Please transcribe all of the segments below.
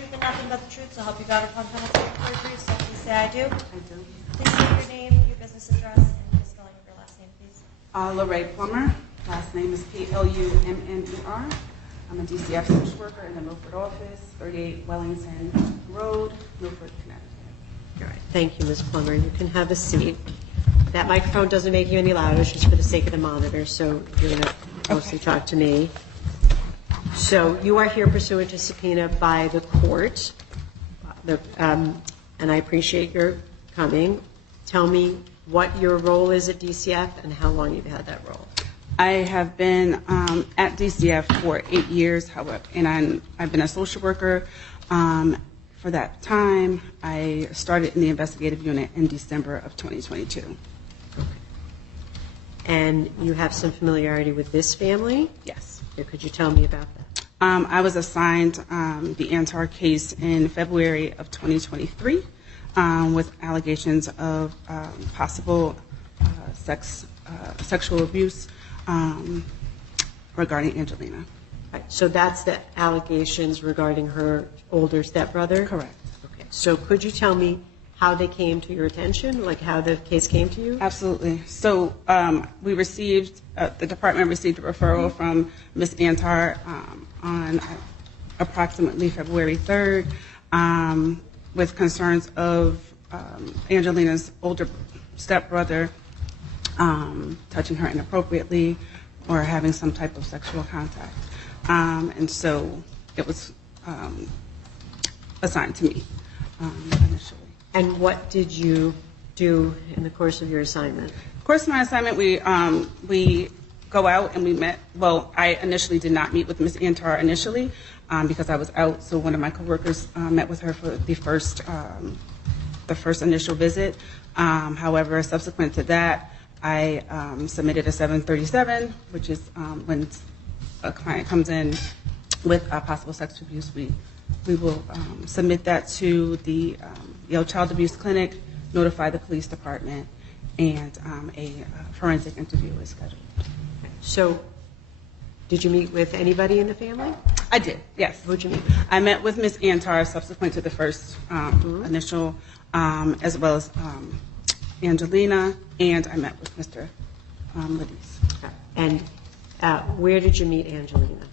truth and nothing but the truth, so help you God upon penalty of perjury. So please say I do. I do. Please state your name, your business address, and the spelling of your last name, please. LaRae Plummer. Last name is Plummer. I'm a DCF social worker in the Milford office, 38 Wellington Road, Milford, Connecticut. All right. Thank you, Ms. Plummer. You can have a seat. That microphone doesn't make you any louder. It's just for the sake of the monitor, so you're going to mostly talk to me. So you are here pursuant to subpoena by the court, and I appreciate your coming. Tell me what your role is at DCF and how long you've had that role. I have been at DCF for 8 years, however, and I've been a social worker for that time. I started in the investigative unit in December of 2022. Okay. And you have some familiarity with this family? Yes. Or could you tell me about that? I was assigned the Antar case in February of 2023 with allegations of possible sexual abuse regarding Angelina. Right. So that's the allegations regarding her older stepbrother? Correct. Okay. So could you tell me how they came to your attention, like how the case came to you? Absolutely. So we received, the department received a referral from Ms. Antar on approximately February 3rd with concerns of Angelina's older stepbrother touching her inappropriately or having some type of sexual contact. And so it was assigned to me initially. And what did you do in the course of your assignment? Of course, my assignment, we go out and we met. Well, I initially did not meet with Ms. Antar initially because I was out. So one of my coworkers met with her for the first initial visit. However, subsequent to that, I submitted a 737, which is when a client comes in with possible sexual abuse, we will submit that to the Yale Child Abuse Clinic, notify the police department, and a forensic interview is scheduled. So did you meet with anybody in the family? I did, yes. Who did you meet with? I met with Ms. Antar subsequent to the first initial, as well as Angelina, and I met with Mr. Lidis. Okay. And where did you meet Angelina?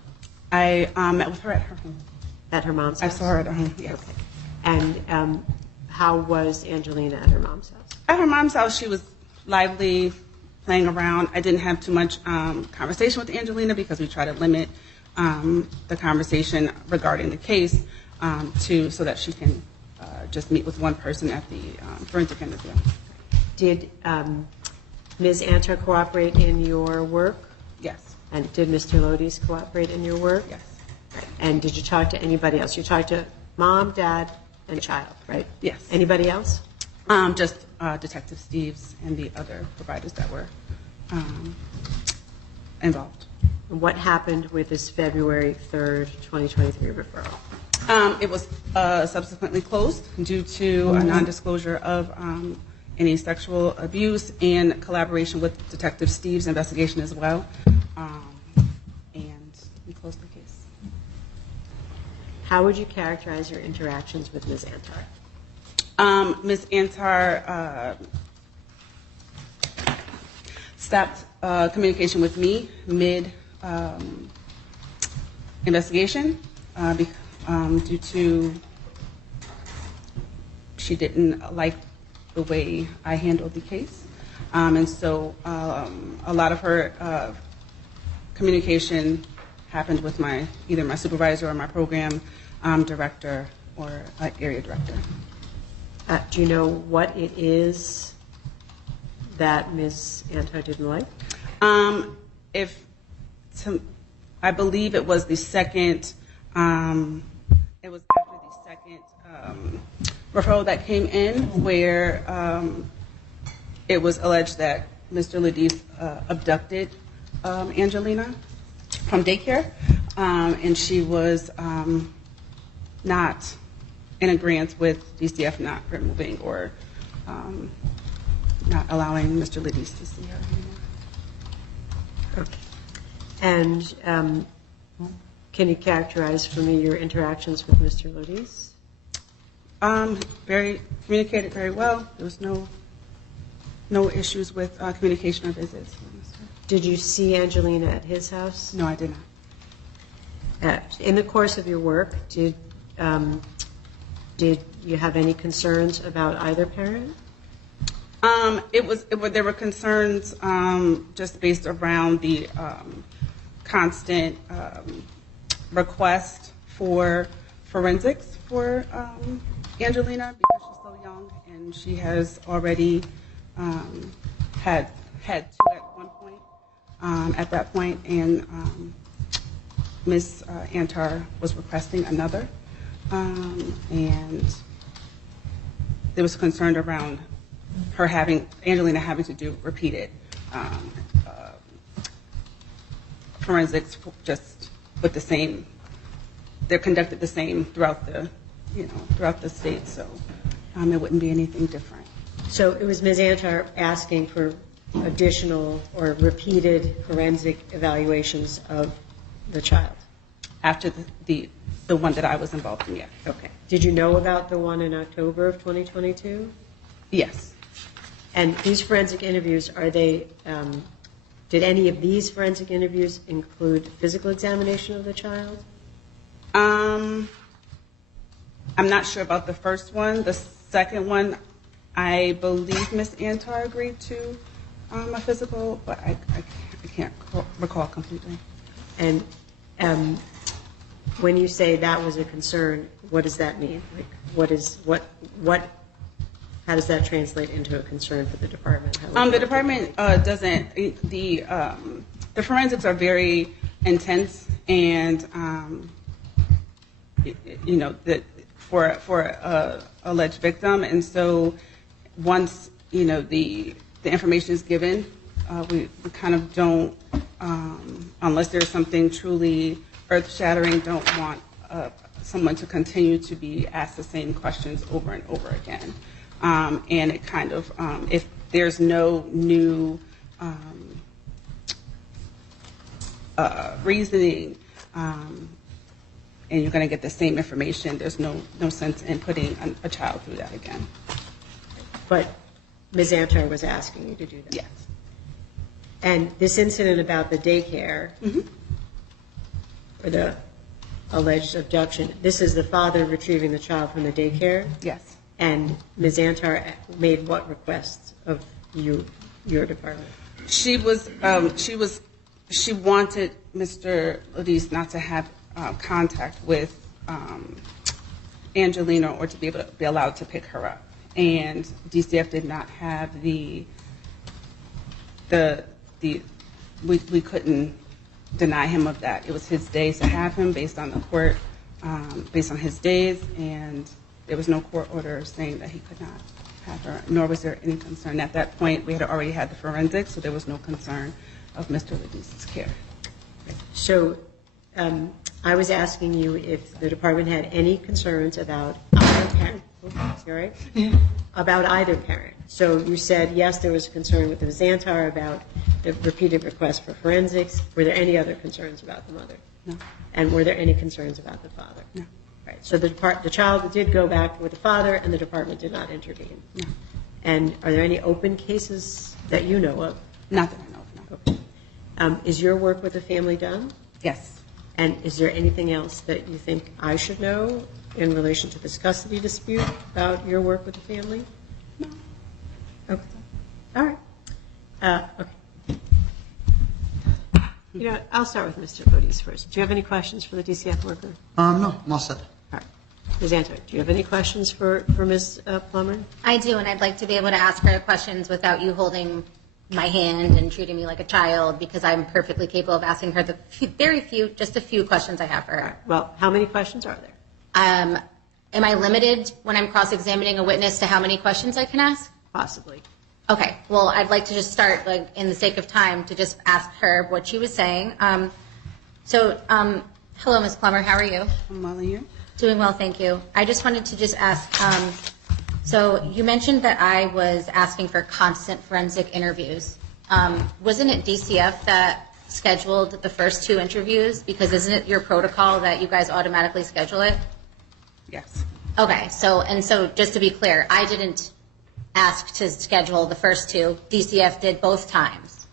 I met with her at her home. At her mom's house? I saw her at her home, yes. Okay. And how was Angelina at her mom's house? At her mom's house, she was lively, playing around. I didn't have too much conversation with Angelina because we try to limit the conversation regarding the case so that she can just meet with one person at the forensic interview. Did Ms. Antar cooperate in your work? Yes. And did Mr. Lodis cooperate in your work? Yes. Right. And did you talk to anybody else? You talked to mom, dad, and child, right? Yes. Anybody else? Just Detective Steves and the other providers that were involved. And what happened with this February 3rd, 2023 referral? It was subsequently closed due to a non-disclosure of any sexual abuse and collaboration with Detective Steve's investigation as well. And we closed the case. How would you characterize your interactions with Ms. Antar? Ms. Antar stopped communication with me mid-investigation due to she didn't like the way I handled the case. And so a lot of her communication happened with either my supervisor or my program director or area director. Do you know what it is that Ms. Antar didn't like? I believe it was the second, it was after the second referral that came in where it was alleged that Mr. Lidis abducted Angelina from daycare, and she was not in agreement with DCF not removing or not allowing Mr. Lidis to see her anymore. Okay. And Can you characterize for me your interactions with Mr. Lodice? Communicated very well. There was no issues with communication or visits. Did you see Angelina at his house? No, I did not. In the course of your work, did you have any concerns about either parent? There were concerns just based around the constant request for forensics for Angelina because she's so young and she has already had two at one point. At that point, and Ms. Antar was requesting another, and there was concern around Angelina having to do repeated forensics just with the same. They're conducted the same throughout the state, so it wouldn't be anything different. So it was Ms. Antar asking for additional or repeated forensic evaluations of the child? After the one that I was involved in, yes. Okay. Did you know about the one in October of 2022? Yes. And these forensic interviews, did any of these forensic interviews include physical examination of the child? I'm not sure about the first one. The second one, I believe Ms. Antar agreed to a physical, but I can't recall completely. And when you say that was a concern, what does that mean? Like, how does that translate into a concern for the department? The department doesn't. The forensics are very intense, and for a alleged victim, and so once the information is given, we kind of don't, unless there's something truly earth-shattering, don't want someone to continue to be asked the same questions over and over again. And it kind of, if there's no new reasoning, and you're going to get the same information, there's no sense in putting a child through that again. But Ms. Antar was asking you to do that? Yes. And this incident about the daycare, or the alleged abduction, this is the father retrieving the child from the daycare? Yes. And Ms. Antar made what requests of your department? She wanted Mr. Lodice not to have contact with Angelina or to be able to be allowed to pick her up. And DCF did not have we couldn't deny him of that. It was his days to have him based on the court, based on his days, and there was no court order saying that he could not have her, nor was there any concern. At that point, we had already had the forensics, so there was no concern of Mr. Lodice's care. So I was asking you if the department had any concerns about either parent. About either parent. So you said, yes, there was a concern with Ms. Antar about the repeated request for forensics. Were there any other concerns about the mother? No. And were there any concerns about the father? No. Right. So the child did go back with the father, and the department did not intervene. No. And are there any open cases that you know of? Not that I know of, no. Okay. Is your work with the family done? Yes. And is there anything else that you think I should know in relation to this custody dispute about your work with the family? No. Okay. All right. Okay. I'll start with Mr. Lodice first. Do you have any questions for the DCF worker? No, I'm all set. All right. Ms. Antar, do you have any questions for Ms. Plummer? I do, and I'd like to be able to ask her questions without you holding my hand and treating me like a child, because I'm perfectly capable of asking her just a few questions I have for her. Well, how many questions are there? Am I limited when I'm cross-examining a witness to how many questions I can ask? Possibly. Okay. Well, I'd like to just start, in the sake of time, to just ask her what she was saying. Hello, Ms. Plummer. How are you? I'm well, and you? Doing well, thank you. I just wanted to just ask, so you mentioned that I was asking for constant forensic interviews. Wasn't it DCF that scheduled the first 2 interviews? Because isn't it your protocol that you guys automatically schedule it? Yes. Okay, so just to be clear, I didn't ask to schedule the first 2. DCF did both times.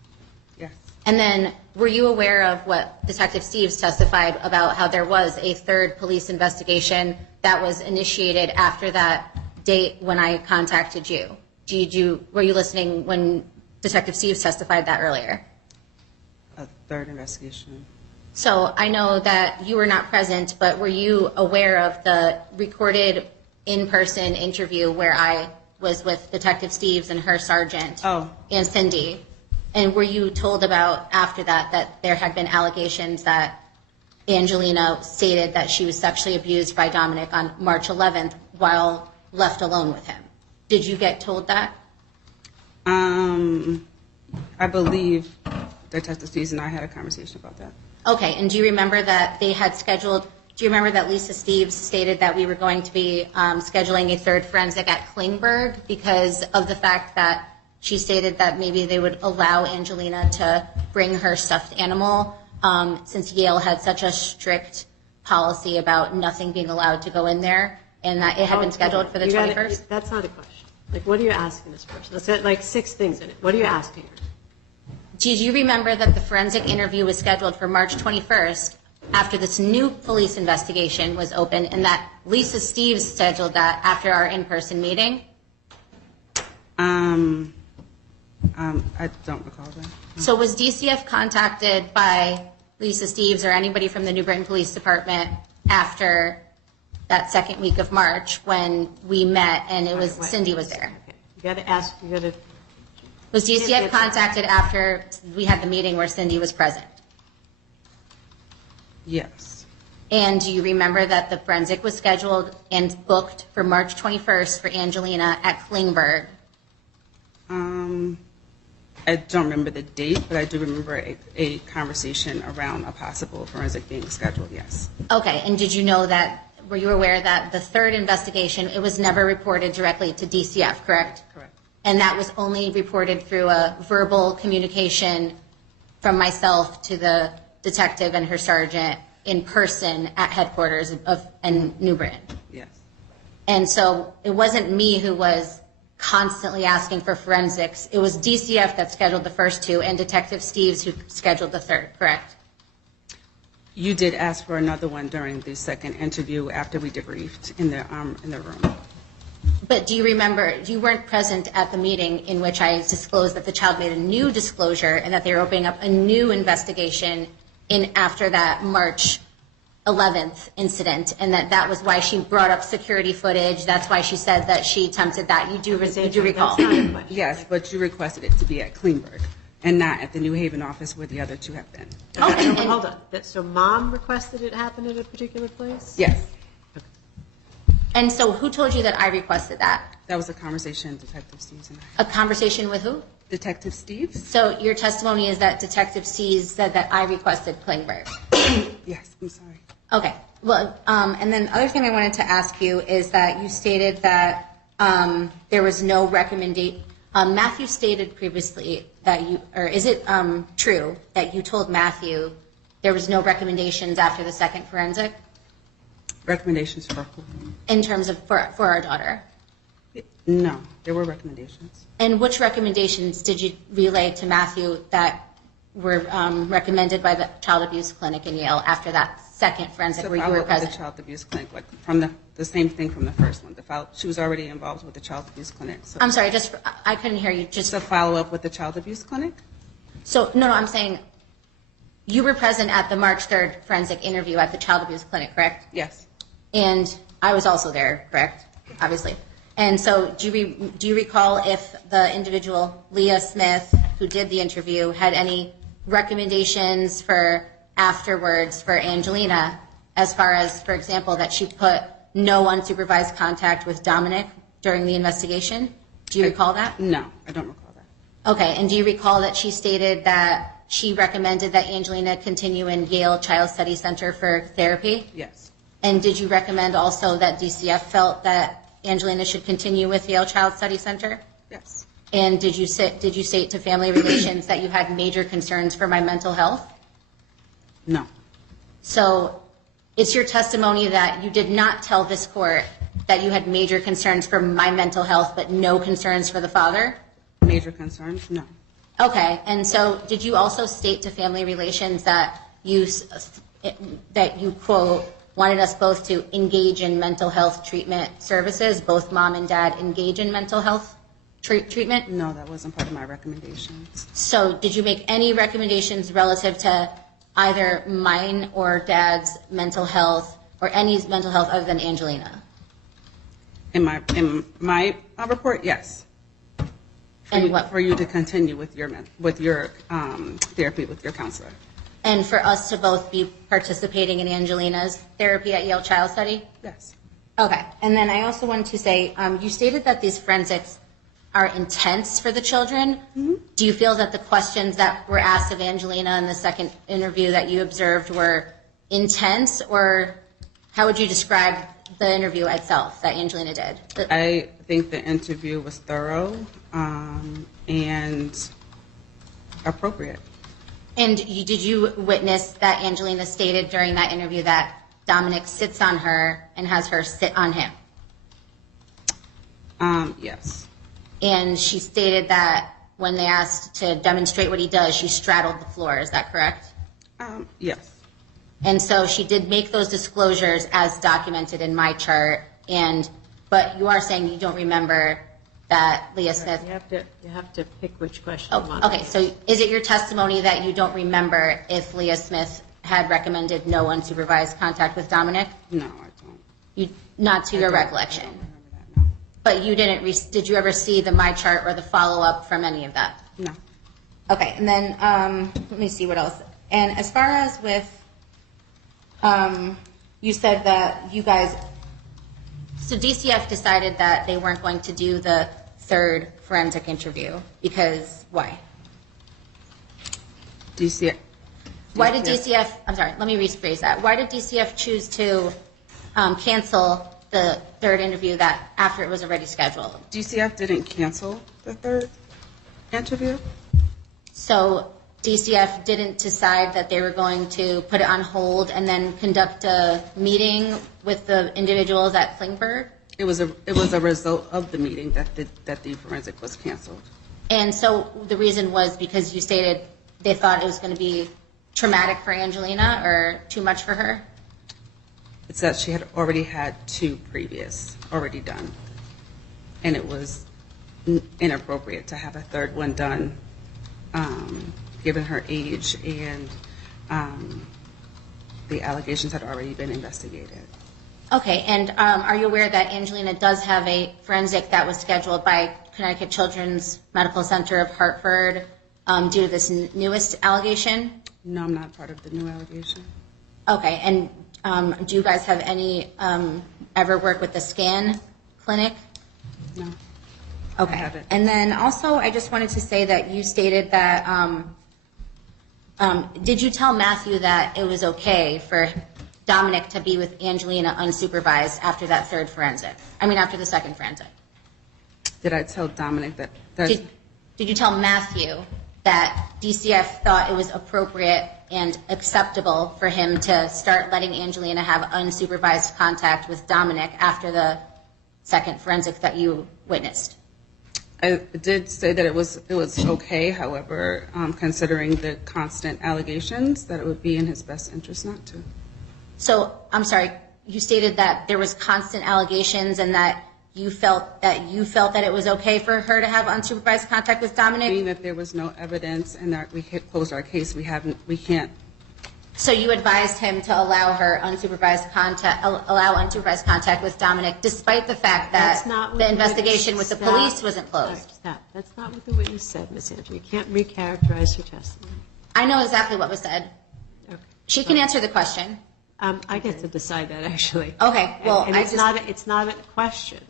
Yes. And then, were you aware of what Detective Steves testified about, how there was a 3rd police investigation that was initiated after that date when I contacted you? Were you listening when Detective Steves testified that earlier? A 3rd investigation. So I know that you were not present, but were you aware of the recorded in-person interview where I was with Detective Steves and her sergeant and Cindy? And were you told about after that there had been allegations that Angelina stated that she was sexually abused by Dominic on March 11th while left alone with him? Did you get told that? I believe Detective Steves and I had a conversation about that. Okay, and do you remember that they had scheduled, do you remember that Lisa Steves stated that we were going to be scheduling a 3rd forensic at Klingberg because of the fact that she stated that maybe they would allow Angelina to bring her stuffed animal since Yale had such a strict policy about nothing being allowed to go in there, and that it had been scheduled for the 21st? That's not a question. Like, what are you asking this person? Let's get like 6 things in it. What are you asking her? Did you remember that the forensic interview was scheduled for March 21st after this new police investigation was open, and that Lisa Steves scheduled that after our in-person meeting? I don't recall that. So was DCF contacted by Lisa Steves or anybody from the New Britain Police Department after that 2nd week of March when we met and it was Cindy was there? Okay. You got to ask. You got to. Was DCF contacted after we had the meeting where Cindy was present? Yes. And do you remember that the forensic was scheduled and booked for March 21st for Angelina at Klingberg? I don't remember the date, but I do remember a conversation around a possible forensic being scheduled, yes. Okay, and did you know that, were you aware that the 3rd investigation, it was never reported directly to DCF, correct? Correct. And that was only reported through a verbal communication from myself to the detective and her sergeant in person at headquarters in New Britain. Yes. And so it wasn't me who was constantly asking for forensics. It was DCF that scheduled the first 2 and Detective Steves who scheduled the 3rd, correct? You did ask for another one during the 2nd interview after we debriefed in the room. But do you remember, you weren't present at the meeting in which I disclosed that the child made a new disclosure and that they were opening up a new investigation in after that March 11th incident, and that was why she brought up security footage. That's why she said that she attempted that. You do recall? That's not a question. Yes, but you requested it to be at Klingberg and not at the New Haven office where the other 2 have been. Okay, and- Hold on. So mom requested it happen at a particular place? Yes. And so who told you that I requested that? That was a conversation Detective Steves and I. A conversation with who? Detective Steves? So your testimony is that Detective Steves said that I requested Klingberg. Yes, I'm sorry. Okay. Well, and then the other thing I wanted to ask you is that you stated that there was no recommendation. Matthew stated previously that you, or is it true that you told Matthew there was no recommendations after the 2nd forensic? Recommendations for who? In terms of for our daughter? No, there were recommendations. And which recommendations did you relay to Matthew that were recommended by the child abuse clinic in Yale after that 2nd forensic where you were present? The child abuse clinic, like from the same thing from the first one. She was already involved with the child abuse clinic. So I'm sorry, I couldn't hear you. just a follow up with the child abuse clinic. So no, I'm saying you were present at the March 3rd forensic interview at the child abuse clinic, correct? Yes. And I was also there, correct? Obviously. And so do you recall if the individual, Leah Smith, who did the interview, had any recommendations for afterwards for Angelina, as far as, for example, that she put no unsupervised contact with Dominic during the investigation? Do you recall that? No, I don't recall that. Okay, and do you recall that she stated that she recommended that Angelina continue in Yale Child Study Center for therapy? Yes. And did you recommend also that DCF felt that Angelina should continue with Yale Child Study Center? Yes. And did you state to Family Relations that you had major concerns for my mental health? No. So it's your testimony that you did not tell this court that you had major concerns for my mental health, but no concerns for the father? Major concerns? No. Okay, and so did you also state to Family Relations that you quote, wanted us both to engage in mental health treatment services, both mom and dad engage in mental health treatment? No, that wasn't part of my recommendations. So did you make any recommendations relative to either mine or dad's mental health or any mental health other than Angelina? In my report, yes. For you to continue with your therapy with your counselor. And for us to both be participating in Angelina's therapy at Yale Child Study? Yes. Okay. And then I also wanted to say, you stated that these forensics are intense for the children. Mm-hmm. Do you feel that the questions that were asked of Angelina in the second interview that you observed were intense, or how would you describe the interview itself that Angelina did? I think the interview was thorough and appropriate. And did you witness that Angelina stated during that interview that Dominic sits on her and has her sit on him? Yes. And she stated that when they asked to demonstrate what he does, she straddled the floor. Is that correct? Yes. And so she did make those disclosures as documented in my chart. But you are saying you don't remember that Leah Smith. You have to pick which question you want. Okay, so is it your testimony that you don't remember if Leah Smith had recommended no unsupervised contact with Dominic? No, I don't. Not to your recollection. I don't remember that, no. But you didn't. Did you ever see the my chart or the follow up from any of that? No. Okay, and then let me see what else. And as far as with, you said that you guys. So DCF decided that they weren't going to do the third forensic interview because why? DCF. Why did DCF, I'm sorry, let me rephrase that. Why did DCF choose to cancel the third interview that after it was already scheduled? DCF didn't cancel the third interview? So DCF didn't decide that they were going to put it on hold and then conduct a meeting with the individuals at Klingberg? It was a result of the meeting that the forensic was canceled. And so the reason was because you stated they thought it was going to be traumatic for Angelina or too much for her? It's that she had already had two previous already done. And it was inappropriate to have a third one done given her age and the allegations had already been investigated. Okay, and are you aware that Angelina does have a forensic that was scheduled by Connecticut Children's Medical Center of Hartford due to this newest allegation? No, I'm not part of the new allegation. Okay, and do you guys have any ever work with the SCAN clinic? No. Okay. I haven't. And then also I just wanted to say that you stated that, did you tell Matthew that it was okay for Dominic to be with Angelina unsupervised after that third forensic? I mean, after the second forensic. Did I tell Dominic that? Did you tell Matthew that DCF thought it was appropriate and acceptable for him to start letting Angelina have unsupervised contact with Dominic after the second forensic that you witnessed? I did say that it was okay, however, considering the constant allegations, that it would be in his best interest not to. So, I'm sorry, you stated that there was constant allegations and that you felt that it was okay for her to have unsupervised contact with Dominic? Being that there was no evidence and that we had closed our case, we can't. So you advised him to allow unsupervised contact with Dominic, despite the fact that the investigation with the police wasn't closed. Stop. That's not what the witness said, Ms. Andrew. You can't recharacterize her testimony. I know exactly what was said. Okay. She can answer the question. I get to decide that, actually. Okay. Well, and it's not a question.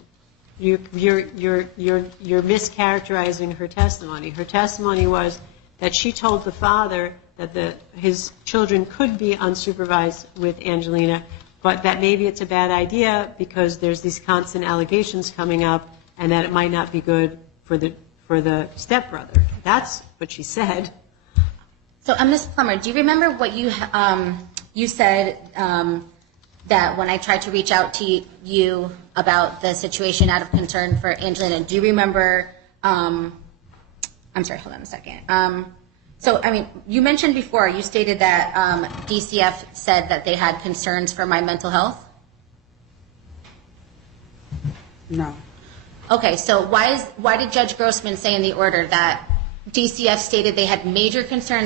You're mischaracterizing her testimony. Her testimony was that she told the father that his children could be unsupervised with Angelina, but that maybe it's a bad idea because there's these constant allegations coming up, and that it might not be good for for the stepbrother. That's what she said. So, Ms. Plummer, do you remember what you said that when I tried to reach out to you about the situation out of concern for Angelina, do you remember, I'm sorry, hold on a second. So, I mean, you mentioned before, you stated that DCF said that they had concerns for my mental health? No. Okay, so why did Judge Grossman say in the order that DCF stated they had major concerns